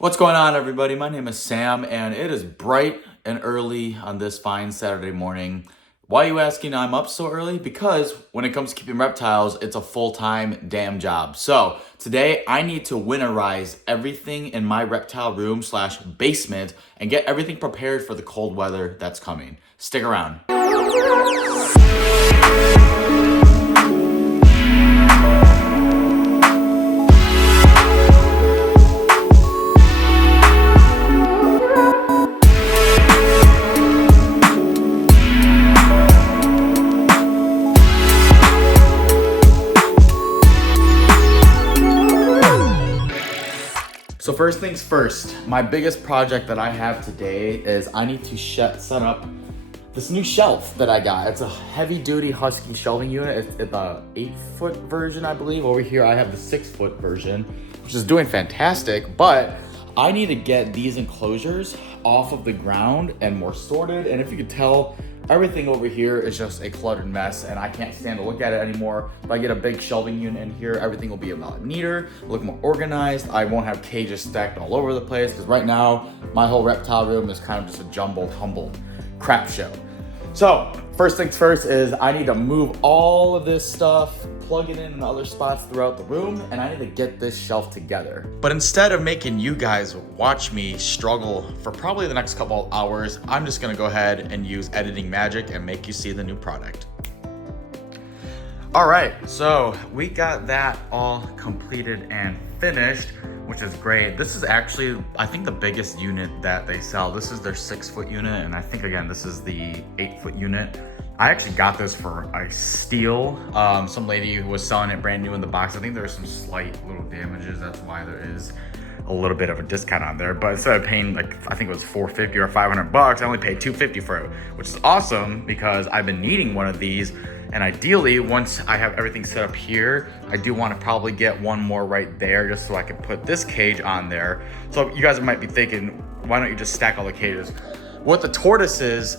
What's going on, everybody? My name is Sam, and it is bright and early on this fine Saturday morning. Why are you asking I'm up so early? Because when it comes to keeping reptiles, it's a full-time damn job. So today I need to winterize everything in my reptile room / basement and get everything prepared for the cold weather that's coming. Stick around. So first things first, my biggest project that I have today is I need to set up this new shelf that I got. It's a heavy duty Husky shelving unit. It's the 8-foot version, I believe. Over here I have the 6-foot version, which is doing fantastic, but I need to get these enclosures off of the ground and more sorted. And if you could tell, everything over here is just a cluttered mess and I can't stand to look at it anymore. If I get a big shelving unit in here, everything will be a lot neater, look more organized. I won't have cages stacked all over the place because right now my whole reptile room is kind of just a jumbled, humbled crap show. So first things first is I need to move all of this stuff, plug it in other spots throughout the room, and I need to get this shelf together. But instead of making you guys watch me struggle for probably the next couple of hours, I'm just gonna go ahead and use editing magic and make you see the new product. All right, so we got that all completed and finished, which is great. This is actually, I think, the biggest unit that they sell. This is their 6-foot unit, and I think, again, this is the 8-foot unit. I actually got this for a steal. Some lady who was selling it brand new in the box. I think there were some slight little damages. That's why there is a little bit of a discount on there. But instead of paying, like, I think it was $450 or $500, I only paid $250 for it, which is awesome because I've been needing one of these. And ideally, once I have everything set up here, I do want to probably get one more right there just so I can put this cage on there. So you guys might be thinking, why don't you just stack all the cages? What the Tortoises,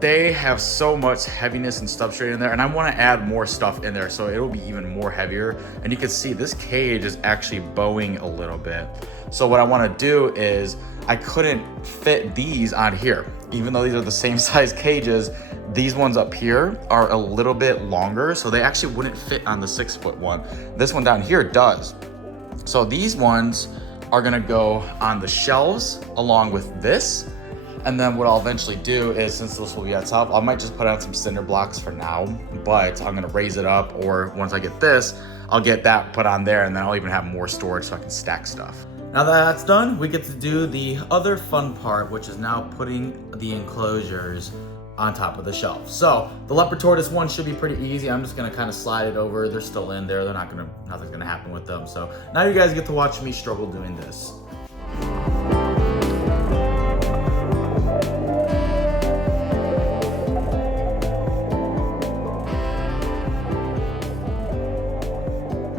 they have so much heaviness and substrate in there, and I want to add more stuff in there so it'll be even more heavier. And you can see this cage is actually bowing a little bit. So what I want to do is, I couldn't fit these on here. Even though these are the same size cages, these ones up here are a little bit longer, so they actually wouldn't fit on the 6-foot one. This one down here does. So these ones are gonna go on the shelves along with this. And then what I'll eventually do is, since this will be at top, I might just put out some cinder blocks for now, but I'm gonna raise it up, or once I get this, I'll get that put on there, and then I'll even have more storage so I can stack stuff. Now that that's done, we get to do the other fun part, which is now putting the enclosures on top of the shelf. So the leopard tortoise one should be pretty easy. I'm just gonna kind of slide it over. They're still in there. Nothing's gonna happen with them. So now you guys get to watch me struggle doing this.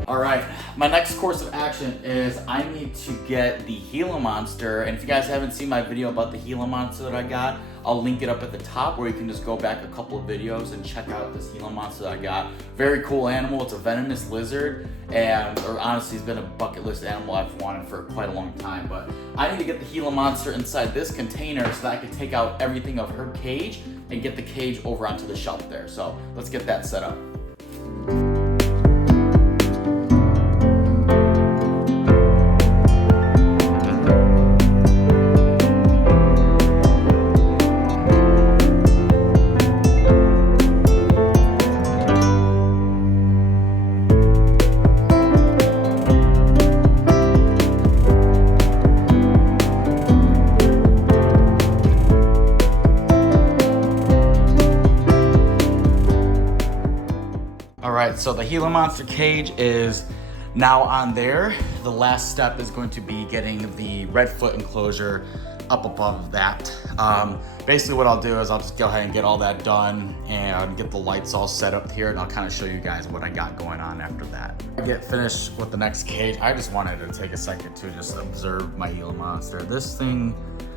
All right, my next course of action is I need to get the Gila monster. And if you guys haven't seen my video about the Gila monster that I got, I'll link it up at the top where you can just go back a couple of videos and check out this Gila monster that I got. Very cool animal. It's a venomous lizard, or honestly, it's been a bucket list animal I've wanted for quite a long time. But I need to get the Gila monster inside this container so that I can take out everything of her cage and get the cage over onto the shelf there. So let's get that set up. So the Gila monster cage is now on there. The last step is going to be getting the redfoot enclosure up above that. Basically what I'll do is I'll just go ahead and get all that done and get the lights all set up here, and I'll kind of show you guys what I got going on after that. I get finished with the next cage. I just wanted to take a second to just observe my Gila monster. This thing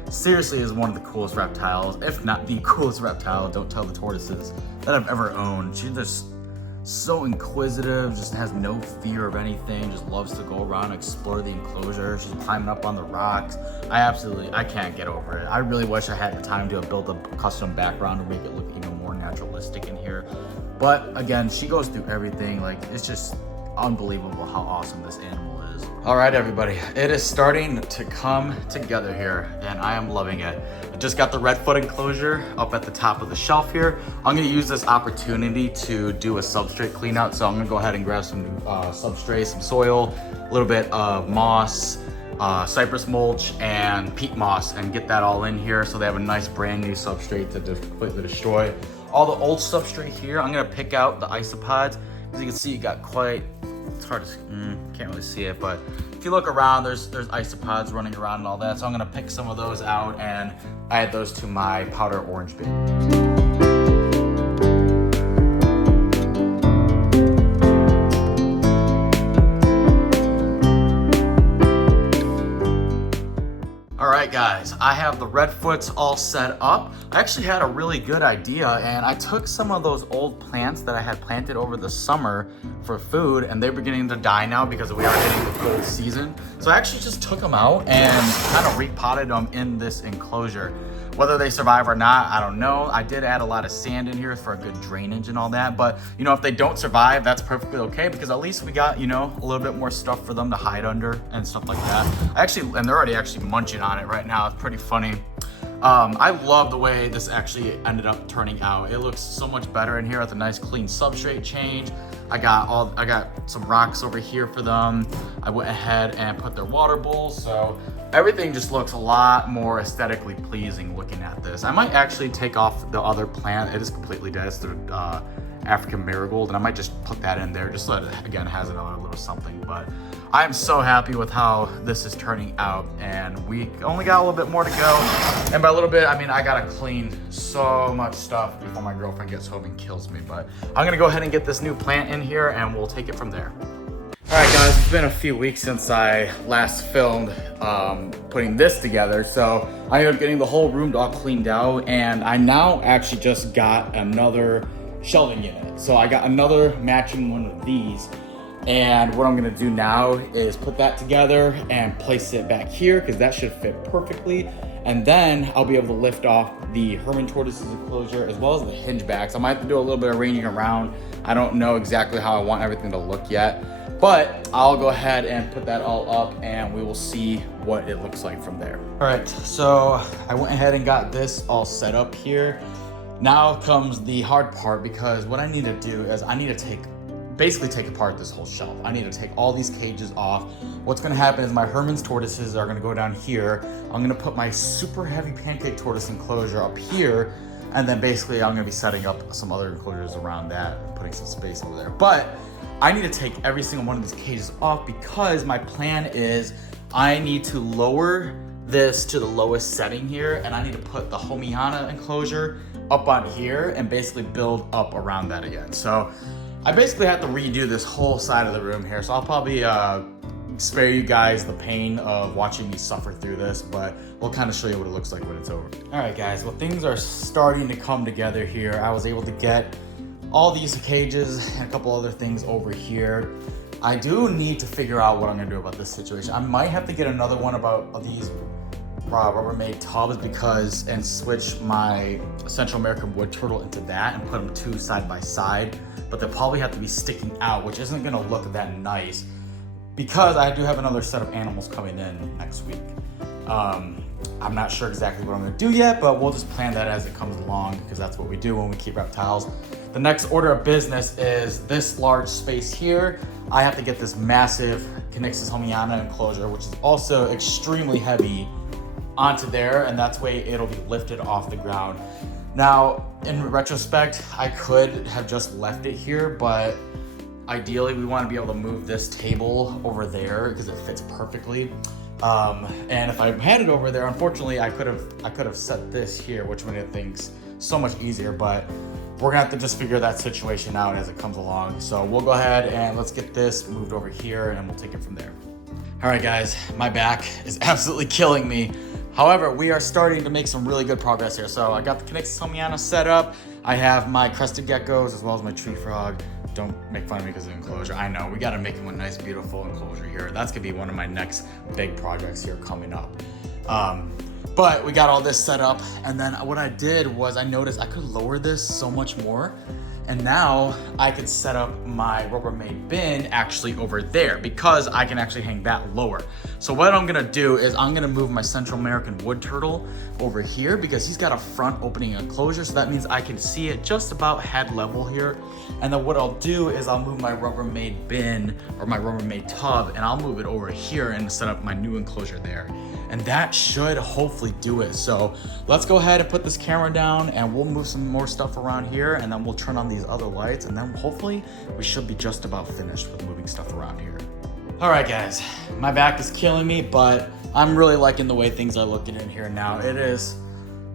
seriously is one of the coolest reptiles, if not the coolest reptile, don't tell the tortoises, that I've ever owned. So inquisitive, just has no fear of anything, just loves to go around and explore the enclosure. She's climbing up on the rocks. I can't get over it. I really wish I had the time to build a custom background to make it look even more naturalistic in here. But again, she goes through everything. Like, it's just unbelievable how awesome this animal is. All right, everybody, it is starting to come together here, and I am loving it. I just got the redfoot enclosure up at the top of the shelf here. I'm gonna use this opportunity to do a substrate clean out. So I'm gonna go ahead and grab some substrate, some soil, a little bit of moss, cypress mulch, and peat moss, and get that all in here so they have a nice brand new substrate to completely destroy all the old substrate here. I'm gonna pick out the isopods. As you can see, it got quite, it's hard to, can't really see it, but if you look around, there's isopods running around and all that. So I'm gonna pick some of those out and add those to my powder orange bin. Guys, I have the redfoots all set up. I actually had a really good idea, and I took some of those old plants that I had planted over the summer for food, and they're beginning to die now because we are hitting the cold season. So I actually just took them out and kind of repotted them in this enclosure. Whether they survive or not, I don't know. I did add a lot of sand in here for a good drainage and all that, but you know, if they don't survive, that's perfectly okay, because at least we got, you know, a little bit more stuff for them to hide under and stuff like that. And they're already actually munching on it right now. It's pretty funny. I love the way this actually ended up turning out. It looks so much better in here with a nice clean substrate change. I got some rocks over here for them. I went ahead and put their water bowls, so everything just looks a lot more aesthetically pleasing looking at this. I might actually take off the other plant. It is completely dead. It's the African marigold, and I might just put that in there just so it, again, has another little something. But I'm so happy with how this is turning out, and we only got a little bit more to go. And by a little bit, I mean I gotta clean so much stuff before my girlfriend gets home and kills me. But I'm gonna go ahead and get this new plant in here, and we'll take it from there. All right, guys, it's been a few weeks since I last filmed putting this together, so I ended up getting the whole room all cleaned out, and I now actually just got another shelving unit. So I got another matching one of these, and what I'm gonna do now is put that together and place it back here, because that should fit perfectly. And then I'll be able to lift off the Herman tortoises enclosure as well as the hinge backs. I might have to do a little bit of arranging around. I don't know exactly how I want everything to look yet, but I'll go ahead and put that all up and we will see what it looks like from there. All right, so I went ahead and got this all set up here. Now comes the hard part, because what I need to do is I need to basically take apart this whole shelf. I need to take all these cages off. What's gonna happen is my Herman's tortoises are gonna go down here. I'm gonna put my super heavy pancake tortoise enclosure up here, and then basically I'm gonna be setting up some other enclosures around that, putting some space over there. But I need to take every single one of these cages off, because my plan is I need to lower this to the lowest setting here, and I need to put the Homiana enclosure up on here and basically build up around that again. So I basically have to redo this whole side of the room here. So I'll probably spare you guys the pain of watching me suffer through this, but we'll kind of show you what it looks like when it's over. All right, guys, well, things are starting to come together here. I was able to get all these cages and a couple other things over here. I do need to figure out what I'm gonna do about this situation. I might have to get another one of these Rubbermaid tubs and switch my Central American wood turtle into that and put them two side by side, but they'll probably have to be sticking out, which isn't gonna look that nice, because I do have another set of animals coming in next week. I'm not sure exactly what I'm gonna do yet, but we'll just plan that as it comes along, because that's what we do when we keep reptiles. The next order of business is this large space here. I have to get this massive Conyxus homiana enclosure, which is also extremely heavy, onto there, and that's way it'll be lifted off the ground. Now, in retrospect, I could have just left it here, but ideally we want to be able to move this table over there because it fits perfectly. And if I had it over there, unfortunately, I could have set this here, which made things so much easier, but we're gonna have to just figure that situation out as it comes along. So we'll go ahead and let's get this moved over here and we'll take it from there. All right, guys, my back is absolutely killing me. However, we are starting to make some really good progress here. So I got the Conyxus homiana set up. I have my crested geckos as well as my tree frog don't make fun of me because of the enclosure. I know, we gotta make him a nice, beautiful enclosure here. That's gonna be one of my next big projects here coming up. But we got all this set up, and then what I did was I noticed I could lower this so much more, and now I could set up my Rubbermaid bin actually over there because I can actually hang that lower. So what I'm gonna do is I'm gonna move my Central American wood turtle over here because he's got a front opening enclosure, so that means I can see it just about head level here. And then what I'll do is I'll move my Rubbermaid bin or my Rubbermaid tub, and I'll move it over here and set up my new enclosure there. And that should hopefully do it. So let's go ahead and put this camera down, and we'll move some more stuff around here, and then we'll turn on these other lights, and then hopefully we should be just about finished with moving stuff around here. All right, guys, my back is killing me, but I'm really liking the way things are looking in here now. It is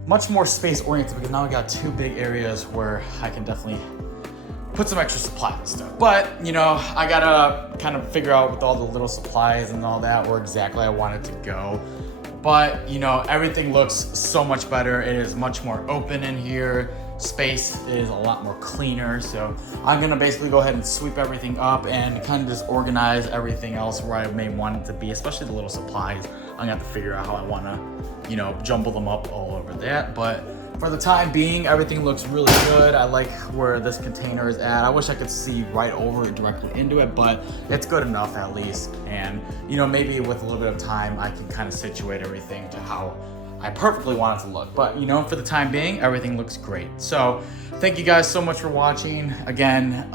much more space oriented because now I got two big areas where I can definitely put some extra supplies and stuff. But, you know, I gotta kind of figure out with all the little supplies and all that where exactly I want it to go. But, you know, everything looks so much better. It is much more open in here. Space is a lot more cleaner. So I'm gonna basically go ahead and sweep everything up and kind of just organize everything else where I may want it to be, especially the little supplies. I'm gonna have to figure out how I wanna, you know, jumble them up all over that. But for the time being, everything looks really good. I like where this container is at. I wish I could see right over it directly into it, but it's good enough at least. And, you know, maybe with a little bit of time, I can kind of situate everything to how I perfectly want it to look. But, you know, for the time being, everything looks great. So thank you guys so much for watching. Again,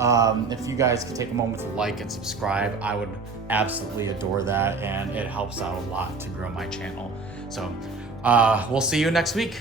if you guys could take a moment to like and subscribe, I would absolutely adore that. And it helps out a lot to grow my channel. So we'll see you next week.